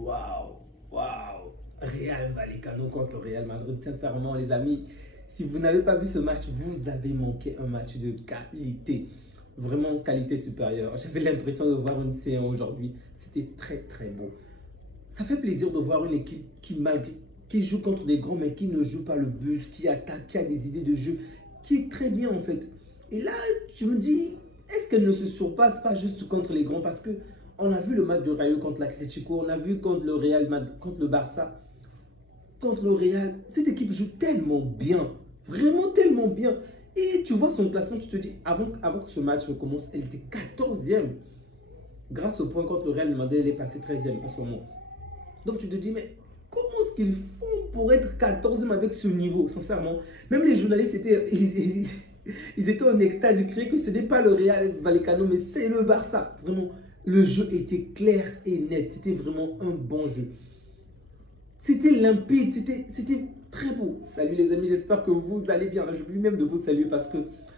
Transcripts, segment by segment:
Waouh, waouh. Real Vallecano contre Real Madrid. Sincèrement, les amis, si vous n'avez pas vu ce match, vous avez manqué un match de qualité. Vraiment qualité supérieure. J'avais l'impression de voir une séance aujourd'hui. C'était très, très beau. Ça fait plaisir de voir une équipe qui joue contre des grands, mais qui ne joue pas le bus, qui attaque, qui a des idées de jeu, qui est très bien en fait. Et là, je me dis, est-ce qu'elle ne se surpasse pas juste contre les grands? Parce que on a vu le match de Rayo contre l'Atlético, on a vu contre le Real Madrid, contre le Barça, contre le Real. Cette équipe joue tellement bien, vraiment tellement bien. Et tu vois son classement, tu te dis, avant que ce match commence, elle était 14e. Grâce au point contre le Real Madrid, elle est passée 13e en ce moment. Donc tu te dis, mais comment est-ce qu'ils font pour être 14e avec ce niveau, sincèrement? Même les journalistes, ils étaient en extase, ils criaient que ce n'est pas le Real Vallecano, mais c'est le Barça. Vraiment, le jeu était clair et net. C'était vraiment un bon jeu. C'était limpide, c'était très beau. Salut les amis, j'espère que vous allez bien. J'oublie même de vous saluer parce que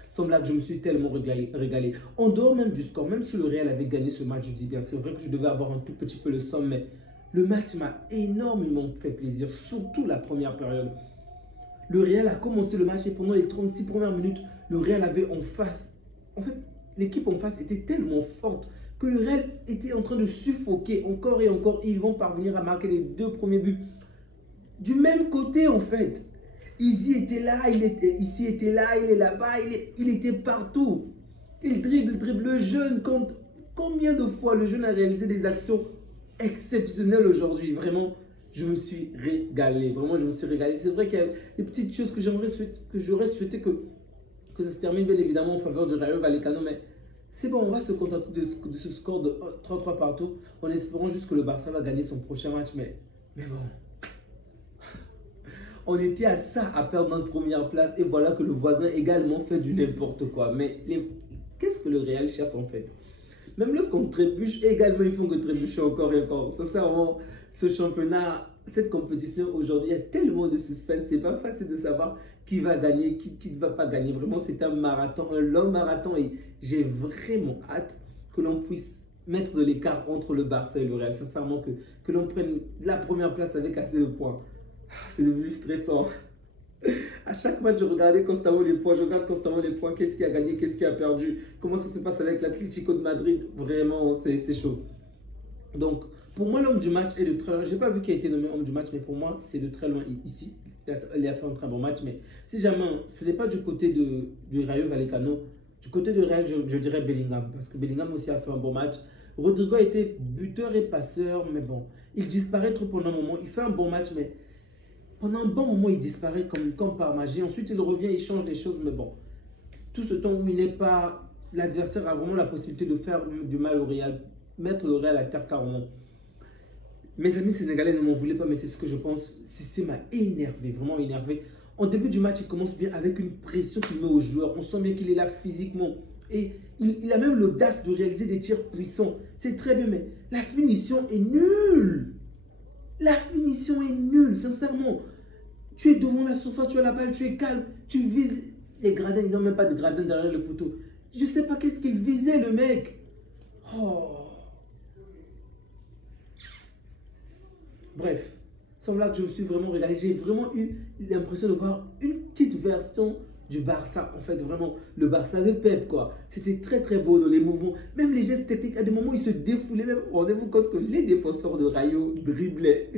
sans blague, je me suis tellement régalé. En dehors même du score, même si le Real avait gagné ce match, je dis bien, c'est vrai que je devais avoir un tout petit peu le somme, mais le match m'a énormément fait plaisir, surtout la première période. Le Real a commencé le match et pendant les 36 premières minutes, le Real avait en face, en fait, l'équipe en face était tellement forte que le Real était en train de suffoquer encore et encore. Et ils vont parvenir à marquer les deux premiers buts. Du même côté, en fait. Izzy était là, ici était là, il est là-bas, il était partout. Il dribble le jeune. Combien de fois le jeune a réalisé des actions exceptionnelles aujourd'hui? Vraiment, je me suis régalé. Vraiment, je me suis régalé. C'est vrai qu'il y a des petites choses que j'aurais souhaité que ça se termine bien évidemment en faveur du Rayo Vallecano, mais c'est bon, on va se contenter de ce score de 3-3 partout, en espérant juste que le Barça va gagner son prochain match, mais bon. On était à ça, à perdre notre première place, et voilà que le voisin également fait du n'importe quoi. Mais qu'est-ce que le Real cherche en fait? Même lorsqu'on trébuche, également ils font que trébucher encore et encore. Sincèrement, ce championnat, cette compétition aujourd'hui, il y a tellement de suspense. C'est pas facile de savoir qui va gagner, qui ne va pas gagner. Vraiment, c'est un marathon, un long marathon. Et j'ai vraiment hâte que l'on puisse mettre de l'écart entre le Barça et le Real. Sincèrement, que l'on prenne la première place avec assez de points. C'est devenu stressant. À chaque match, je regardais constamment les points. Je regarde constamment les points. Qu'est-ce qui a gagné, qu'est-ce qui a perdu. Comment ça se passe avec l'Atlético de Madrid. Vraiment, c'est chaud. Donc, pour moi, l'homme du match est de très loin. Je n'ai pas vu qui a été nommé homme du match, mais pour moi, c'est de très loin ici. Il a fait un très bon match. Mais si jamais ce n'est pas du côté du Rayo Vallecano, du côté du Real, je dirais Bellingham. Parce que Bellingham aussi a fait un bon match. Rodrigo a été buteur et passeur, mais bon, il disparaît trop pendant un moment. Il fait un bon match, mais pendant un bon moment, il disparaît comme par magie. Ensuite, il revient, il change des choses, mais bon. Tout ce temps où il n'est pas... L'adversaire a vraiment la possibilité de faire du mal au Real, mettre le Real à terre carrément. Mes amis sénégalais ne m'en voulaient pas, mais c'est ce que je pense. Cissé m'a énervé, vraiment énervé. En début du match, il commence bien avec une pression qu'il met aux joueurs. On sent bien qu'il est là physiquement. Et il a même l'audace de réaliser des tirs puissants. C'est très bien, mais la finition est nulle. La finition est nulle, sincèrement. Tu es devant la surface, tu as la balle, tu es calme, tu vises les gradins. Ils n'ont même pas de gradins derrière le poteau. Je ne sais pas qu'est-ce qu'il visait, le mec. Oh. Bref, sans blague, je me suis vraiment régalé. J'ai vraiment eu l'impression de voir une petite version du Barça. En fait, vraiment, le Barça de Pep, quoi. C'était très, très beau dans les mouvements. Même les gestes techniques, à des moments, ils se défoulaient. Même, rendez-vous compte que les défenseurs de Rayo driblaient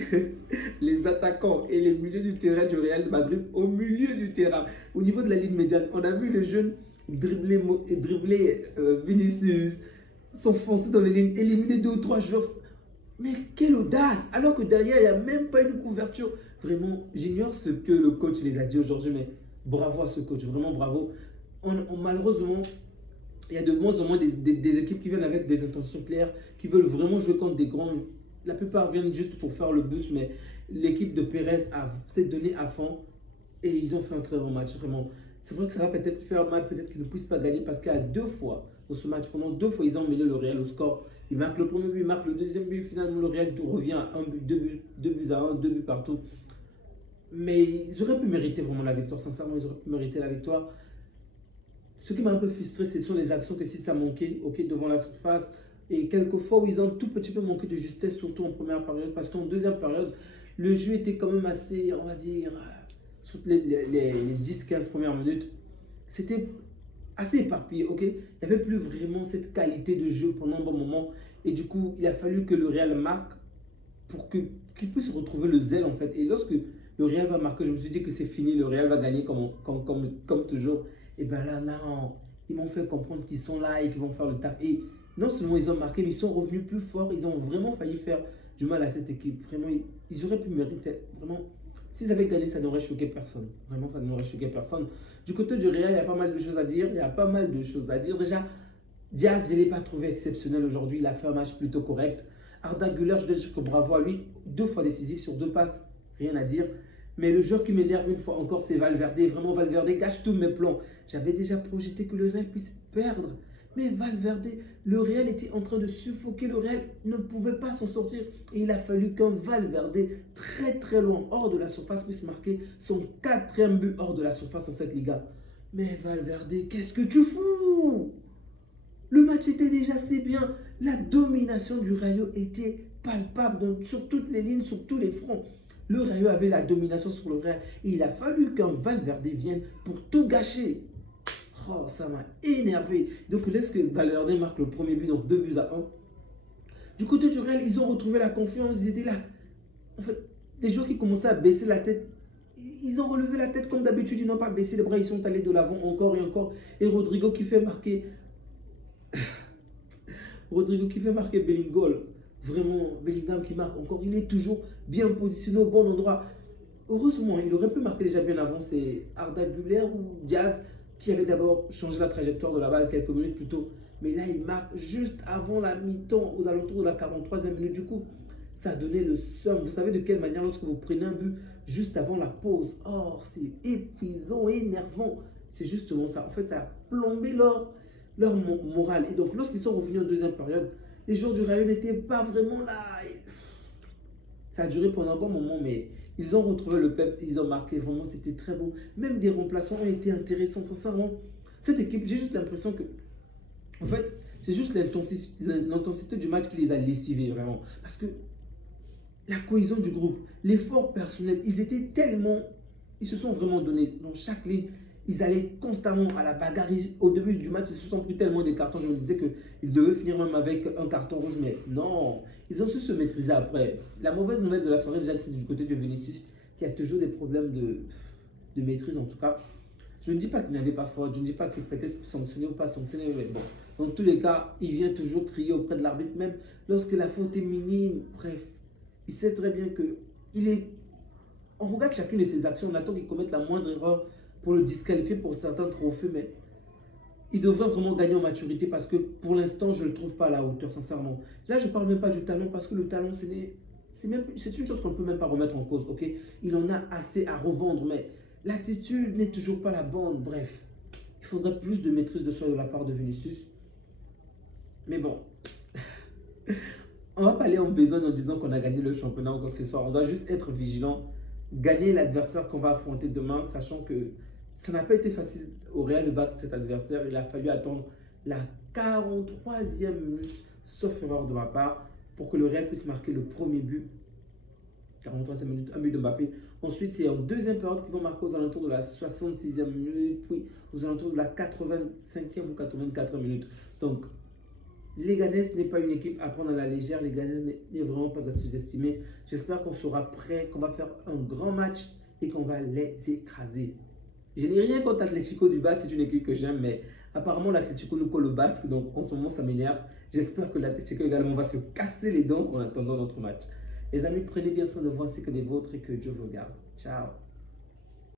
les attaquants et les milieux du terrain du Real Madrid au milieu du terrain. Au niveau de la ligne médiane, on a vu le jeune dribbler Vinicius, s'enfoncer dans les lignes, éliminer 2 ou 3 joueurs. Mais quelle audace! Alors que derrière, il n'y a même pas une couverture. Vraiment, j'ignore ce que le coach les a dit aujourd'hui, mais bravo à ce coach, vraiment bravo. Malheureusement, il y a de moins en moins des équipes qui viennent avec des intentions claires, qui veulent vraiment jouer contre des grands. La plupart viennent juste pour faire le bus, mais l'équipe de Pérez s'est donnée à fond et ils ont fait un très bon match, vraiment. C'est vrai que ça va peut-être faire mal, peut-être qu'ils ne puissent pas gagner parce qu'à 2 fois, dans ce match, pendant 2 fois, ils ont mêlé le Real au score. Ils marquent le premier but, ils marquent le deuxième but. Finalement, le Real revient à 1 but, 2 buts à 1, 2 buts partout. Mais ils auraient pu mériter vraiment la victoire. Sincèrement, ils auraient pu mériter la victoire. Ce qui m'a un peu frustré, ce sont les actions que si ça manquait, ok, devant la surface, Et quelquefois où ils ont un tout petit peu manqué de justesse, surtout en première période, parce qu'en deuxième période, le jeu était quand même assez, on va dire, sur les 10-15 premières minutes, c'était assez éparpillé, ok? Il n'y avait plus vraiment cette qualité de jeu pendant un bon moment. Et du coup, il a fallu que le Real marque pour qu'il puisse retrouver le zèle, en fait. Et lorsque le Real va marquer, je me suis dit que c'est fini, le Real va gagner comme toujours. Et bien là, non, ils m'ont fait comprendre qu'ils sont là et qu'ils vont faire le taf. Et non seulement ils ont marqué, mais ils sont revenus plus forts. Ils ont vraiment failli faire du mal à cette équipe. Vraiment, ils auraient pu mériter. Vraiment, s'ils avaient gagné, ça n'aurait choqué personne. Vraiment, ça n'aurait choqué personne. Du côté du Real, il y a pas mal de choses à dire. Il y a pas mal de choses à dire. Déjà, Diaz, je ne l'ai pas trouvé exceptionnel aujourd'hui. Il a fait un match plutôt correct. Arda Güler, je dois dire que bravo à lui. 2 fois décisif sur 2 passes. Rien à dire. Mais le joueur qui m'énerve une fois encore, c'est Valverde. Vraiment, Valverde gâche tous mes plans. J'avais déjà projeté que le Real puisse perdre. Mais Valverde, le Real était en train de suffoquer. Le Real ne pouvait pas s'en sortir. Et il a fallu qu'un Valverde, très très loin, hors de la surface, puisse marquer son 4e but hors de la surface en cette Liga. Mais Valverde, qu'est-ce que tu fous? Le match était déjà assez bien. La domination du Rayo était palpable donc, sur toutes les lignes, sur tous les fronts. Le Rayo avait la domination sur le Real. Et il a fallu qu'un Valverde vienne pour tout gâcher. Oh, ça m'a énervé. Donc, lorsque Valverde marque le premier but, donc 2-1. Du côté du Real, ils ont retrouvé la confiance. Ils étaient là. En fait, les joueurs qui commençaient à baisser la tête, ils ont relevé la tête comme d'habitude. Ils n'ont pas baissé les bras. Ils sont allés de l'avant encore et encore. Et Rodrigo qui fait marquer... Rodrigo qui fait marquer Bellingham. Vraiment, Bellingham qui marque encore. Il est toujours bien positionné au bon endroit. Heureusement, il aurait pu marquer déjà bien avant. C'est Arda Güler ou Diaz qui avait d'abord changé la trajectoire de la balle quelques minutes plus tôt. Mais là, il marque juste avant la mi-temps, aux alentours de la 43e minute. Du coup, ça a donné le seum. Vous savez de quelle manière, lorsque vous prenez un but juste avant la pause, oh, c'est épuisant, énervant. C'est justement ça. En fait, ça a plombé leur morale. Et donc, lorsqu'ils sont revenus en deuxième période, les joueurs du Rayo n'étaient pas vraiment là. Ça a duré pendant un bon moment, mais ils ont retrouvé le pep, ils ont marqué, vraiment, c'était très beau. Même des remplaçants ont été intéressants, sincèrement. Cette équipe, j'ai juste l'impression que, en fait, c'est juste l'intensité du match qui les a lessivés, vraiment. Parce que la cohésion du groupe, l'effort personnel, ils se sont vraiment donnés dans chaque ligne. Ils allaient constamment à la bagarre. Au début du match, ils se sont pris tellement de cartons. Je me disais qu'ils devaient finir même avec un carton rouge. Mais non, ils ont su se maîtriser après. La mauvaise nouvelle de la soirée, déjà, c'est du côté de Vinicius, qui a toujours des problèmes de maîtrise, en tout cas. Je ne dis pas qu'il n'avait pas faute. Je ne dis pas qu'il peut être sanctionné ou pas sanctionné. Mais bon, dans tous les cas, il vient toujours crier auprès de l'arbitre, même lorsque la faute est minime. Bref, il sait très bien que on regarde chacune de ses actions. On attend qu'il commette la moindre erreur pour le disqualifier pour certains trophées, mais il devrait vraiment gagner en maturité parce que pour l'instant, je ne le trouve pas à la hauteur, sincèrement. Là, je ne parle même pas du talent parce que le talent, c'est une chose qu'on ne peut même pas remettre en cause, ok? Il en a assez à revendre, mais l'attitude n'est toujours pas la bonne. Bref, il faudrait plus de maîtrise de soi de la part de Vinicius. Mais bon, on ne va pas aller en besogne en disant qu'on a gagné le championnat ou quoi que ce soit. On doit juste être vigilant, gagner l'adversaire qu'on va affronter demain, sachant que ça n'a pas été facile au Real de battre cet adversaire. Il a fallu attendre la 43e minute, sauf erreur de ma part, pour que le Real puisse marquer le premier but. 43e minute, un but de Mbappé. Ensuite, c'est en deuxième période qu'ils vont marquer aux alentours de la 66e minute, puis aux alentours de la 85e ou 84e minute. Donc, Leganés n'est pas une équipe à prendre à la légère. Leganés n'est vraiment pas à sous-estimer. J'espère qu'on sera prêt, qu'on va faire un grand match et qu'on va les écraser. Je n'ai rien contre l'Atlético du Basque, c'est une équipe que j'aime, mais apparemment l'Atlético nous colle le Basque, donc en ce moment ça m'énerve. J'espère que l'Atlético également va se casser les dents en attendant notre match. Les amis, prenez bien soin de vous ainsi que des vôtres et que Dieu vous garde. Ciao.